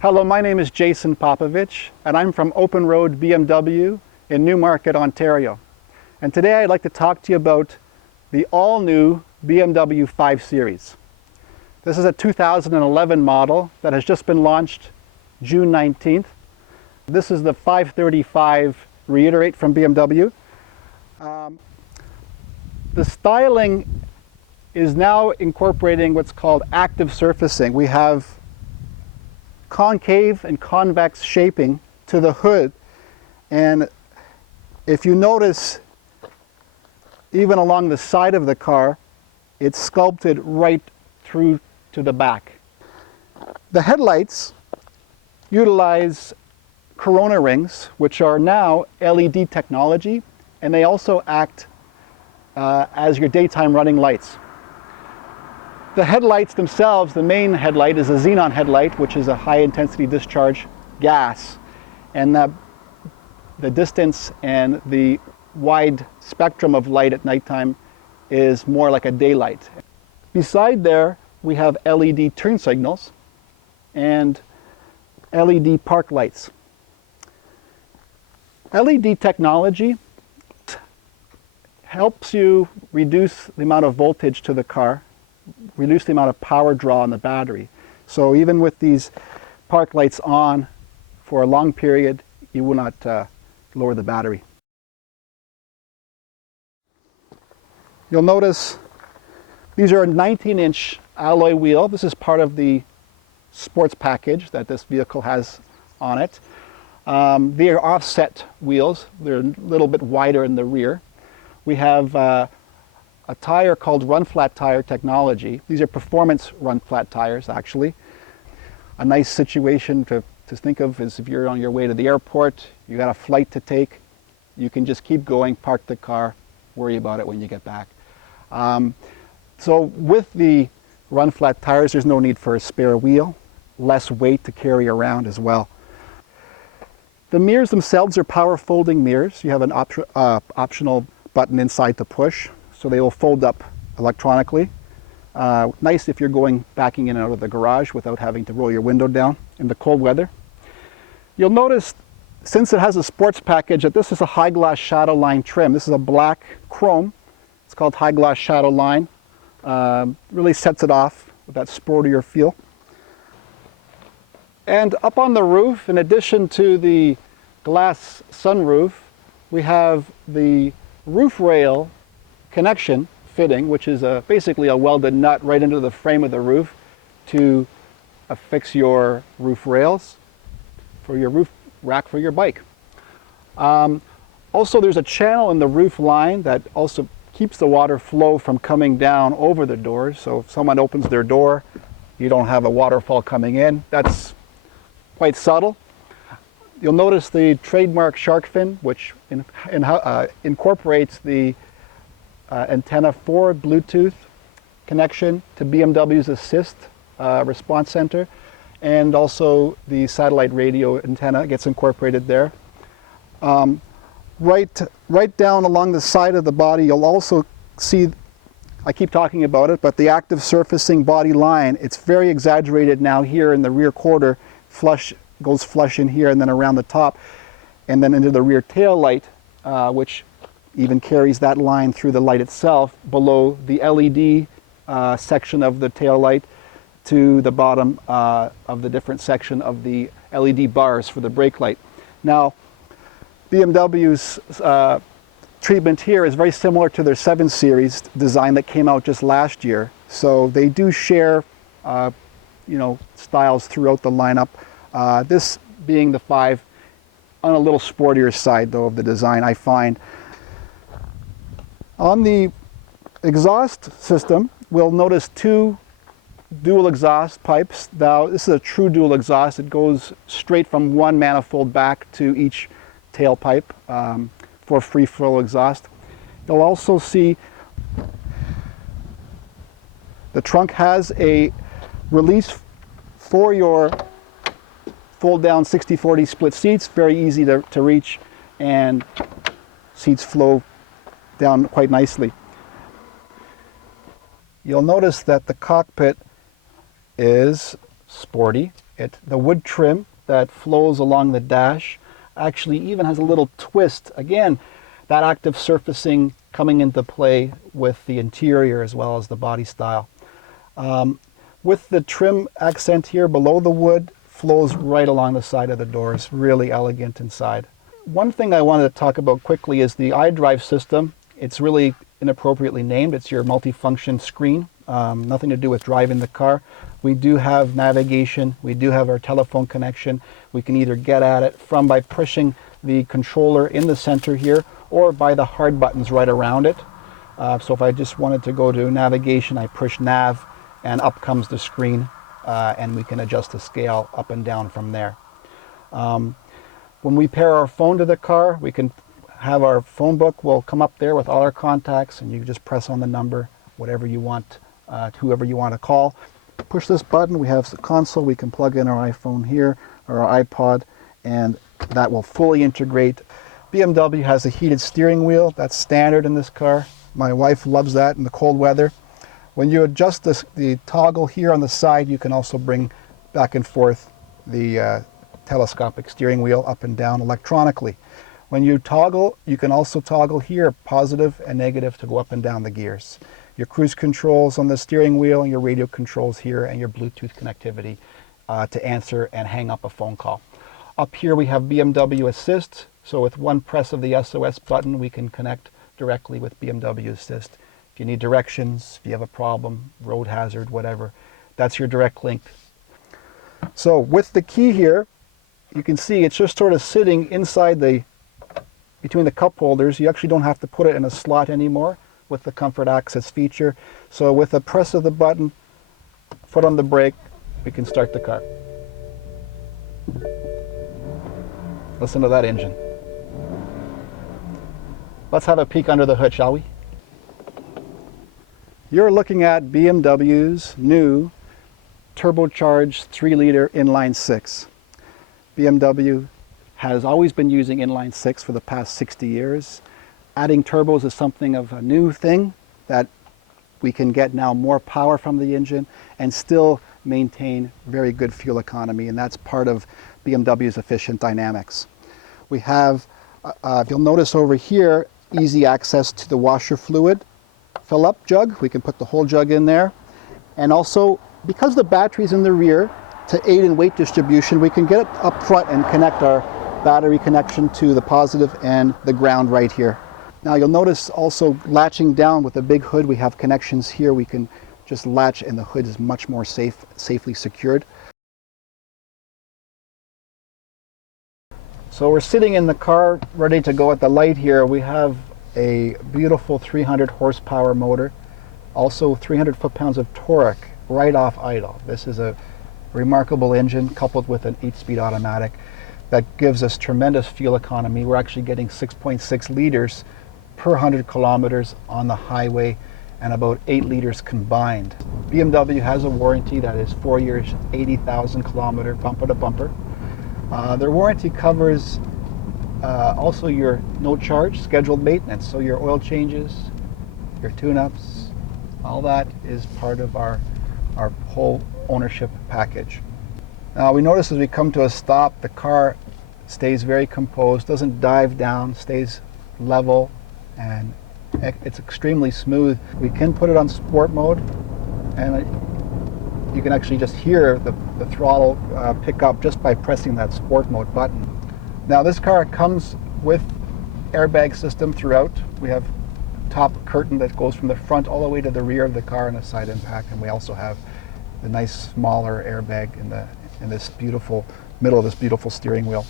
Hello, my name is Jason Popovich, and I'm from Open Road BMW in Newmarket, Ontario. And today I'd like to talk to you about the all-new BMW 5 Series. This is a 2011 model that has just been launched June 19th. This is the 535 Reiterate from BMW. The styling is now incorporating what's called active surfacing. We have concave and convex shaping to the hood, and if you notice, even along the side of the car, it's sculpted right through to the back. The headlights utilize corona rings, which are now LED technology, and they also act as your daytime running lights. The headlights themselves, the main headlight is a xenon headlight, which is a high intensity discharge gas. And the distance and the wide spectrum of light at nighttime is more like a daylight. Beside there, we have LED turn signals and LED park lights. LED technology helps you reduce the amount of voltage to the car, reduce the amount of power draw on the battery. So even with these park lights on for a long period, you will not lower the battery. You'll notice these are a 19-inch alloy wheel. This is part of the sports package that this vehicle has on it. They are offset wheels. They're a little bit wider in the rear. We have a tire called run flat tire technology. These are performance run flat tires, actually. A nice situation to think of is if you're on your way to the airport, you got a flight to take, you can just keep going, park the car, worry about it when you get back. So with the run flat tires, there's no need for a spare wheel, less weight to carry around as well. The mirrors themselves are power folding mirrors. You have an optional button inside to push, so they will fold up electronically. Nice if you're backing in and out of the garage without having to roll your window down in the cold weather. You'll notice, since it has a sports package, that this is a high gloss shadow line trim. This is a black chrome. It's called high gloss shadow line. Really sets it off with that sportier feel. And up on the roof, in addition to the glass sunroof, we have the roof rail connection fitting, which is basically a welded nut right into the frame of the roof to affix your roof rails for your roof rack for your bike. Also, there's a channel in the roof line that also keeps the water flow from coming down over the doors. So if someone opens their door, you don't have a waterfall coming in. That's quite subtle. You'll notice the trademark shark fin, which incorporates the antenna for Bluetooth connection to BMW's Assist response center, and also the satellite radio antenna gets incorporated there. Right down along the side of the body, you'll also see, I keep talking about it, but the active surfacing body line, it's very exaggerated now here in the rear quarter, goes flush in here and then around the top, and then into the rear tail light, which even carries that line through the light itself below the LED section of the tail light to the bottom of the different section of the LED bars for the brake light. Now, BMW's treatment here is very similar to their 7 Series design that came out just last year. So they do share styles throughout the lineup. This being the 5 on a little sportier side though of the design, I find. On the exhaust system, we'll notice 2 dual exhaust pipes. Now this is a true dual exhaust. It goes straight from one manifold back to each tailpipe for free flow exhaust. You'll also see the trunk has a release for your fold down 60/40 split seats, very easy to reach, and seats flow down quite nicely. You'll notice that the cockpit is sporty. The wood trim that flows along the dash actually even has a little twist. Again, that active surfacing coming into play with the interior as well as the body style. With the trim accent here below the wood, flows right along the side of the doors, really elegant inside. One thing I wanted to talk about quickly is the iDrive system. It's really inappropriately named. It's your multifunction screen, nothing to do with driving the car. We do have navigation, we do have our telephone connection. We can either get at it by pushing the controller in the center here, or by the hard buttons right around it. So if I just wanted to go to navigation, I push nav, and up comes the screen, and we can adjust the scale up and down from there. When we pair our phone to the car, we can have our phone book will come up there with all our contacts, and you just press on the number, whatever you want, whoever you want to call. Push this button, we have the console, we can plug in our iPhone here, or our iPod, and that will fully integrate. BMW has a heated steering wheel. That's standard in this car. My wife loves that in the cold weather. When you adjust the toggle here on the side, you can also bring back and forth the telescopic steering wheel up and down electronically. When you toggle, you can also toggle here positive and negative to go up and down the gears. Your cruise controls on the steering wheel, and your radio controls here, and your Bluetooth connectivity to answer and hang up a phone call. Up here we have BMW Assist, so with one press of the SOS button we can connect directly with BMW Assist. If you need directions, if you have a problem, road hazard, whatever, that's your direct link. So with the key here, you can see it's just sort of sitting inside between the cup holders. You actually don't have to put it in a slot anymore with the Comfort Access feature. So with a press of the button, foot on the brake, we can start the car. Listen to that engine. Let's have a peek under the hood, shall we? You're looking at BMW's new turbocharged 3-liter inline 6. BMW has always been using inline 6 for the past 60 years. Adding turbos is something of a new thing that we can get now more power from the engine and still maintain very good fuel economy, and that's part of BMW's efficient dynamics. We have, if you'll notice over here, easy access to the washer fluid fill-up jug. We can put the whole jug in there. And also, because the battery's in the rear, to aid in weight distribution, we can get it up front and connect our battery connection to the positive and the ground right here. Now you'll notice also latching down with the big hood, we have connections here. We can just latch and the hood is much more safely secured. So we're sitting in the car ready to go at the light here. We have a beautiful 300 horsepower motor, also 300 foot-pounds of torque right off idle. This is a remarkable engine coupled with an 8-speed automatic that gives us tremendous fuel economy. We're actually getting 6.6 liters per 100 kilometers on the highway and about 8 liters combined. BMW has a warranty that is 4 years, 80,000 kilometer bumper to bumper. Their warranty covers also your no charge scheduled maintenance, so your oil changes, your tune-ups, all that is part of our whole ownership package. Now we notice as we come to a stop, the car stays very composed, doesn't dive down, stays level, and it's extremely smooth. We can put it on sport mode, and you can actually just hear the throttle pick up just by pressing that sport mode button. Now this car comes with airbag system throughout. We have top curtain that goes from the front all the way to the rear of the car and a side impact, and we also have the nice smaller airbag in this beautiful middle of this beautiful steering wheel.